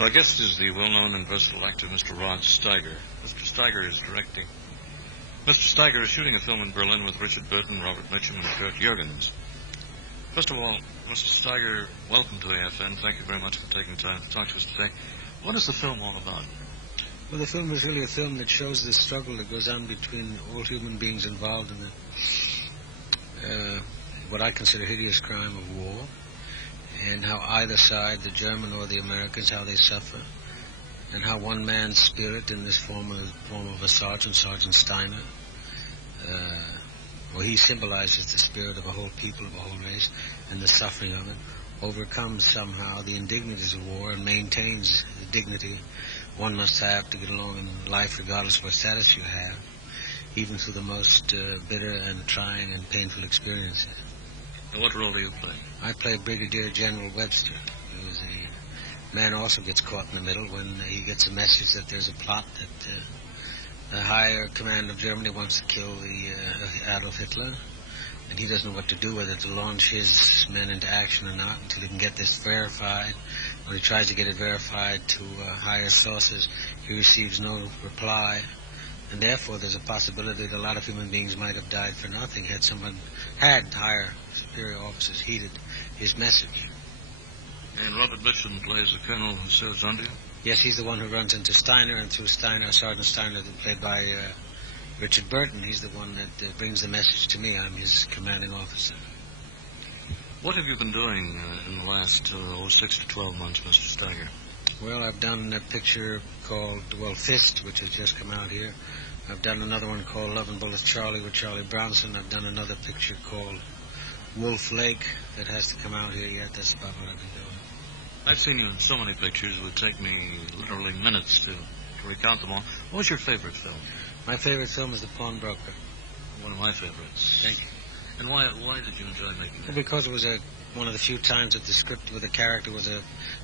Our guest is the well-known and versatile actor, Mr. Rod Steiger. Mr. Steiger is directing. Mr. Steiger is shooting a film in Berlin with Richard Burton, Robert Mitchum, and Kurt Jurgens. First of all, Mr. Steiger, welcome to AFN. Thank you very much for taking time to talk to us today. What is the film all about? Well, the film is really a film that shows the struggle that goes on between all human beings involved in what I consider hideous crime of war, and how either side, the German or the Americans, how they suffer, and how one man's spirit in this form of a sergeant, Sergeant Steiner, he symbolizes the spirit of a whole people, of a whole race, and the suffering of it, overcomes somehow the indignities of war and maintains the dignity one must have to get along in life regardless of what status you have, even through the most bitter and trying and painful experiences. And what role do you play? I play Brigadier General Webster, who is a man who also gets caught in the middle when he gets a message that there's a plot that the higher command of Germany wants to kill Adolf Hitler, and he doesn't know what to do, whether to launch his men into action or not until he can get this verified. When he tries to get it verified to higher sources, he receives no reply, and therefore there's a possibility that a lot of human beings might have died for nothing had higher superior officers heeded his message. And Robert Mitchum plays the colonel who serves under you? Yes, he's the one who runs into Steiner, and through Steiner, Sergeant Steiner, played by Richard Burton, he's the one that brings the message to me. I'm his commanding officer. What have you been doing in the last 6 to 12 months, Mr. Steiger? Well, I've done a picture called, Fist, which has just come out here. I've done another one called Love and Bullets Charlie with Charlie Brownson. I've done another picture called Wolf Lake that has to come out here yet. That's about what I've been doing. I've seen you in so many pictures, it would take me literally minutes to recount them all. What was your favorite film? My favorite film is The Pawnbroker. One of my favorites. Thank you. And why did you enjoy making that? Well, because it was one of the few times that the script with a character was a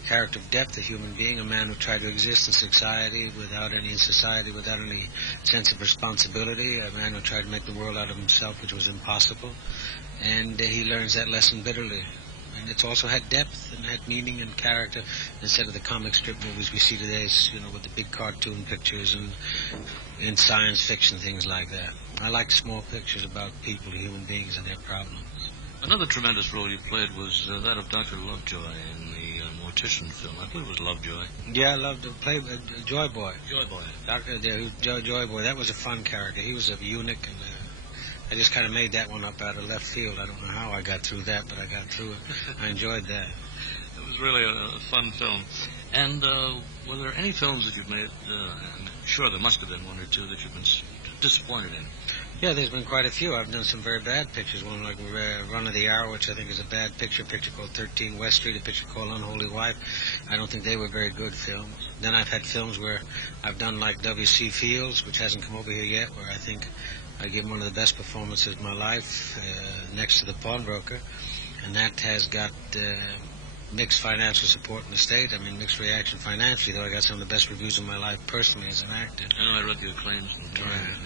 character of depth, a human being, a man who tried to exist in society without any sense of responsibility, a man who tried to make the world out of himself, which was impossible, and he learns that lesson bitterly. And it's also had depth and had meaning and character instead of the comic strip movies we see today, with the big cartoon pictures and in science fiction, things like that. I like small pictures about people, human beings, and their problems. Another tremendous role you played was that of Dr. Lovejoy in the Mortician film. I believe it was Lovejoy. Yeah, I loved to play Joy Boy. Joy Boy. Joy Boy. That was a fun character. He was a eunuch, and I just kind of made that one up out of left field. I don't know how I got through that, but I got through it. I enjoyed that. It was really a fun film. And were there any films that you've made, I'm sure there must have been one or two that you've been disappointed in? Yeah, there's been quite a few. I've done some very bad pictures. One like Run of the Hour, which I think is a bad picture. A picture called 13 West Street, a picture called Unholy Wife. I don't think they were very good films. Then I've had films where I've done like W.C. Fields, which hasn't come over here yet, where I think I give one of the best performances of my life next to The Pawnbroker. And that has got mixed financial support in the state. I mean, mixed reaction financially, though I got some of the best reviews of my life personally as an actor. I read the acclaims. Right.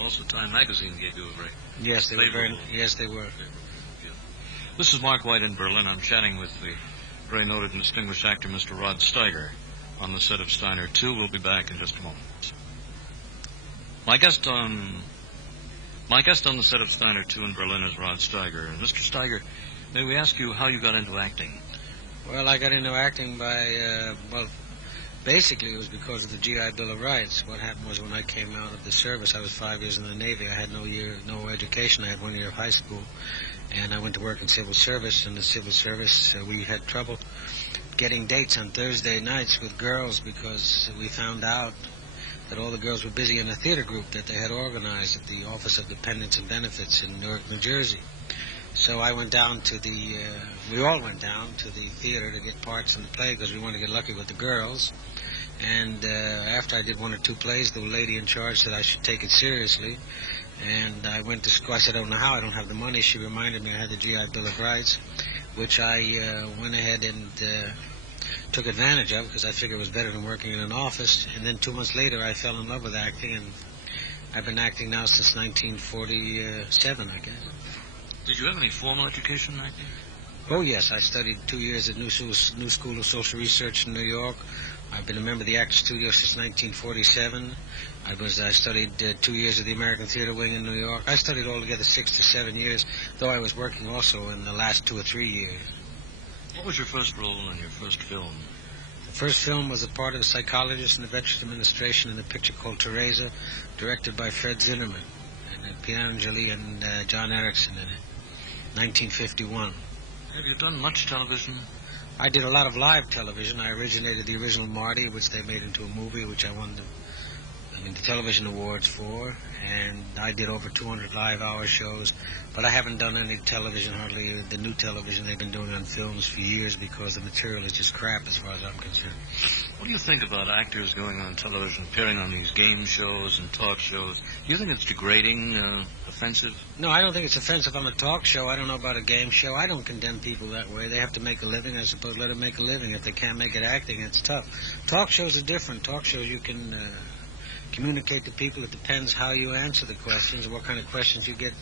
Also, Time Magazine gave you a break. Yes, they were. Yes, they were. This is Mark White in Berlin. I'm chatting with the very noted and distinguished actor, Mr. Rod Steiger, on the set of Steiner 2. We'll be back in just a moment. My guest on the set of Steiner 2 in Berlin is Rod Steiger. And Mr. Steiger, may we ask you how you got into acting? Well, I got into acting by, basically, it was because of the GI Bill of Rights. What happened was when I came out of the service, I was 5 years in the Navy. I had no education. I had 1 year of high school. And I went to work in civil service. In the civil service, we had trouble getting dates on Thursday nights with girls because we found out that all the girls were busy in a theater group that they had organized at the Office of Dependents and Benefits in Newark, New Jersey. So I went down to we all went down to the theater to get parts in the play because we wanted to get lucky with the girls. And after I did 1 or 2 plays, the lady in charge said I should take it seriously. And I went to school. I said, I don't know how. I don't have the money. She reminded me I had the GI Bill of Rights, which I went ahead and took advantage of because I figured it was better than working in an office. And then 2 months later, I fell in love with acting, and I've been acting now since 1947, I guess. Did you have any formal education in acting? Oh, yes. I studied 2 years at New School of Social Research in New York. I've been a member of the Actors Studio since 1947. I studied 2 years at the American Theater Wing in New York. I studied altogether 6 to 7 years, though I was working also in the last 2 or 3 years. What was your first role in your first film? The first film was a part of a psychologist in the Veterans Administration in a picture called Teresa, directed by Fred Zinnerman, and Piano Jolie and John Erickson in it, 1951. Have you done much television? I did a lot of live television. I originated the original Marty, which they made into a movie, which I won the television awards for, and I did over 200 live-hour shows, but I haven't done any television, hardly the new television they've been doing on films for years, because the material is just crap as far as I'm concerned. What do you think about actors going on television, appearing on these game shows and talk shows? Do you think it's degrading, offensive? No, I don't think it's offensive on a talk show. I don't know about a game show. I don't condemn people that way. They have to make a living. I suppose let them make a living. If they can't make it acting, it's tough. Talk shows are different. Talk shows you can communicate to people. It depends how you answer the questions and what kind of questions you get,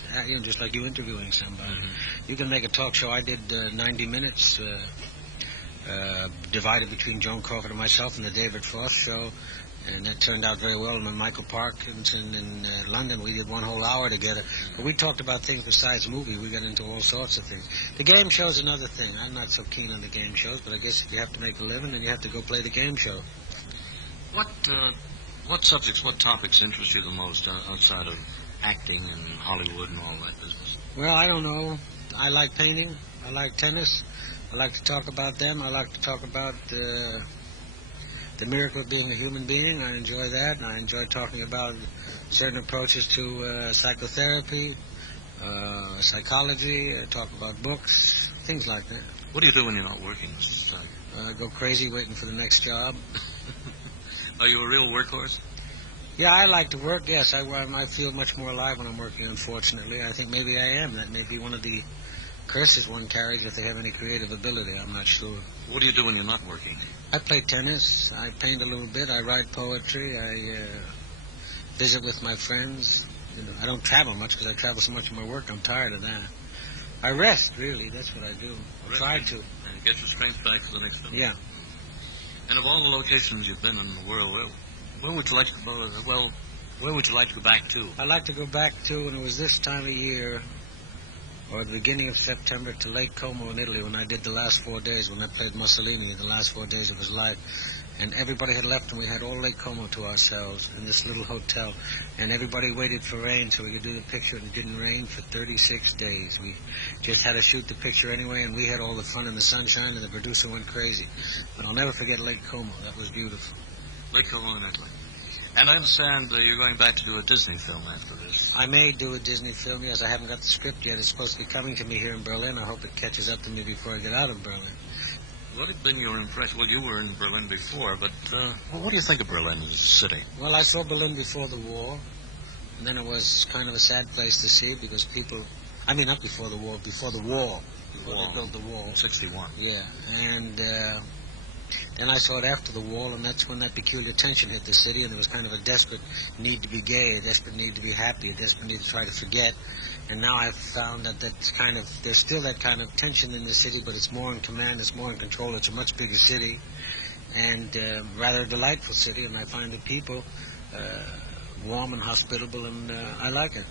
just like you interviewing somebody. Mm-hmm. You can make a talk show. I did 90 minutes divided between Joan Crawford and myself in the David Frost show, and that turned out very well. And when Michael Parkinson in London, we did 1 whole hour together. But we talked about things besides movie. We got into all sorts of things. The game show's another thing. I'm not so keen on the game shows, but I guess if you have to make a living, then you have to go play the game show. What subjects, what topics interest you the most outside of acting and Hollywood and all that business? Well, I don't know. I like painting. I like tennis. I like to talk about them. I like to talk about the miracle of being a human being. I enjoy that. I enjoy talking about certain approaches to psychotherapy, psychology. I talk about books, things like that. What do you do when you're not working, Mr. Steiger? Go crazy waiting for the next job. Are you a real workhorse? Yeah, I like to work, yes. I feel much more alive when I'm working, unfortunately. I think maybe I am. That may be one of the curses one carries if they have any creative ability. I'm not sure. What do you do when you're not working? I play tennis. I paint a little bit. I write poetry. I visit with my friends. I don't travel much because I travel so much in my work. I'm tired of that. I rest, really. That's what I do. I try to. And get your strength back for the next film? Yeah. And of all the locations you've been in the world, where would you like to go? Where would you like to go back to? I'd like to go back to when it was this time of year, or the beginning of September, to Lake Como in Italy, when I did the last 4 days, when I played Mussolini, the last 4 days of his life. And everybody had left, and we had all Lake Como to ourselves in this little hotel. And everybody waited for rain so we could do the picture, and it didn't rain for 36 days. We just had to shoot the picture anyway, and we had all the fun in the sunshine, and the producer went crazy. But I'll never forget Lake Como. That was beautiful. Lake Como in Italy. And I understand you're going back to do a Disney film after this. I may do a Disney film, yes. I haven't got the script yet. It's supposed to be coming to me here in Berlin. I hope it catches up to me before I get out of Berlin. What had been your impression? Well, you were in Berlin before, but what do you think of Berlin as a city? Well, I saw Berlin before the war, and then it was kind of a sad place to see because people... I mean, not before the war, before the wall. Before they built the wall. 61. Yeah, and then I saw it after the wall, and that's when that peculiar tension hit the city, and there was kind of a desperate need to be gay, a desperate need to be happy, a desperate need to try to forget. And now I've found that there's still that kind of tension in the city, but it's more in command, it's more in control, it's a much bigger city, and rather a delightful city, and I find the people warm and hospitable, and I like it.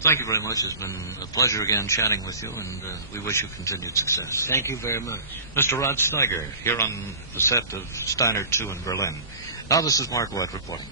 Thank you very much. It's been a pleasure again chatting with you, and we wish you continued success. Thank you very much. Mr. Rod Steiger, here on the set of Steiner 2 in Berlin. Now this is Mark White reporting.